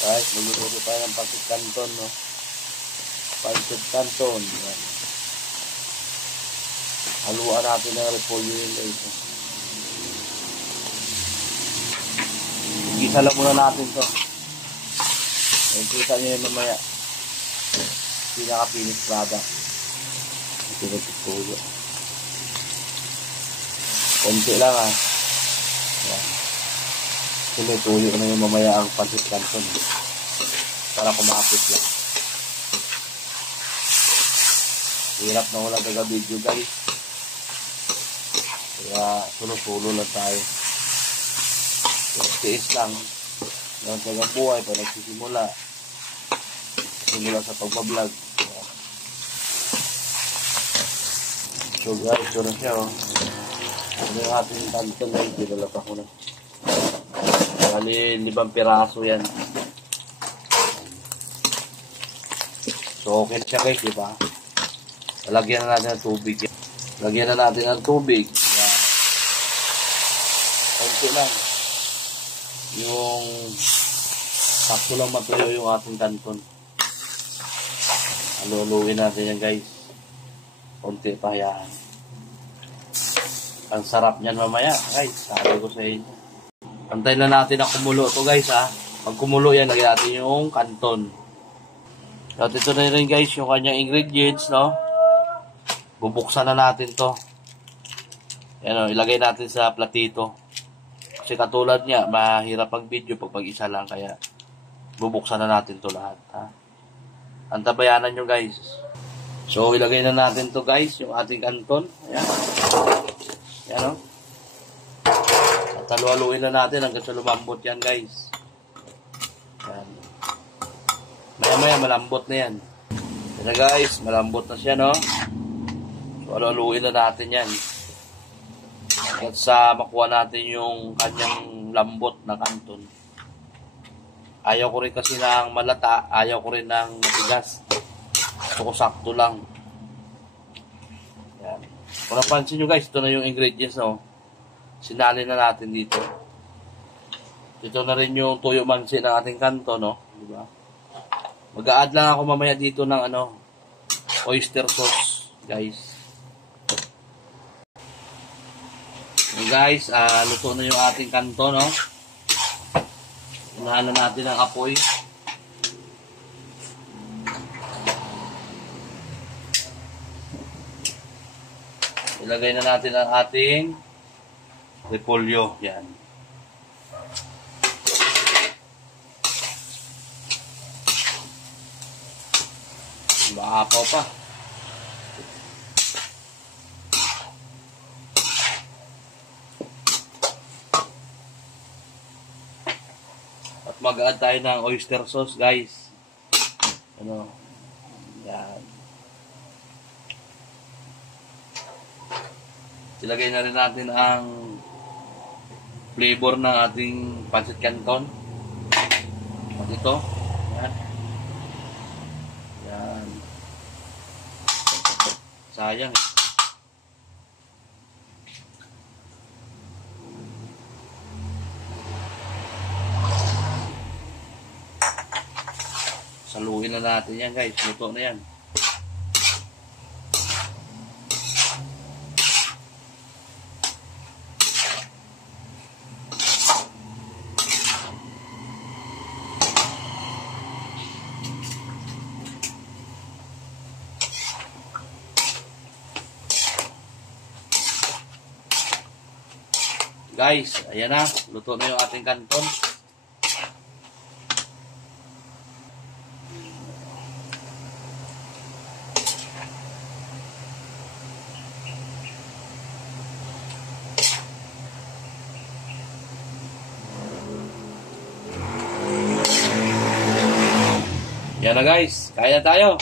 Guys, magluluto tayo ng pancit canton, no? Pancit canton. Yan. Haluan natin ng repolyo yun, guys. Igisa lang muna natin to. Nakikita nyo yun mamaya. Pinaka-finish product. Pinag-tuyo. Konti lang, ha. Yan. May tuyo na yung mamaya ang pancit canton para kumapit lang. Hirap na wala taga-video, guys. Kaya sulo-sulo lang tayo. Tiis lang. Ngayon taga-buhay pa nagsisimula. Simula sa pagbablog. So guys, ito na siya, oh. Ano yung ating canton, guys? Dinalapak ko na. Bali, 5 piraso yan. So, okay siya, guys, diba? Lagyan na natin ng tubig. Lagyan na natin ng tubig. Yan. Konti lang. Yung sakto lang matuyo yung ating canton. Aluluin natin yan, guys. Konti pa yan. Ang sarap niyan mamaya, guys. Sabi ko sa inyo. Antayin na natin na kumulo to, guys, ha. Pag kumulo yan, lagyan natin yung canton. At ito na rin, guys, yung kanyang ingredients, no. Bubuksan na natin to. Yan, o, ilagay natin sa platito. Kasi katulad niya, mahirap ang video pag isa lang, kaya bubuksan na natin to lahat, ha. Antabayanan nyo, guys. So, ilagay na natin to, guys, yung ating canton. Ayan. Yan, o. Halu-haluin na natin hanggang sa lumambot yan, guys. Yan. Maya-maya malambot na yan. Yan na, guys, malambot na siya, no? So, halu-haluin na natin yan. Hanggang sa makuha natin yung kanyang lambot na canton. Ayaw ko rin kasi ng malata, ayaw ko rin ng matigas. Gusto ko sakto lang. Yan. Kung napansin nyo, guys, ito na yung ingredients, no? Sinali na natin dito. Ito na rin yung tuyo mansi ng ating canton, no? Diba? Mag-a-add lang ako mamaya dito ng oyster sauce, guys. So guys, luto na yung ating canton, no? Unahan na natin ang apoy. Ilagay na natin ang ating repolyo, yan. Maapaw pa. At mag-add tayo ng oyster sauce, guys. Yan. Ilagay na rin natin ang flavor ng ating pancit canton. At ito. Yan. Yan. Sayang. Saluhin na natin yan, guys. Luto na yan. Guys, ayan na. Luto na yung ating canton. Yan na, guys. Kaya tayo.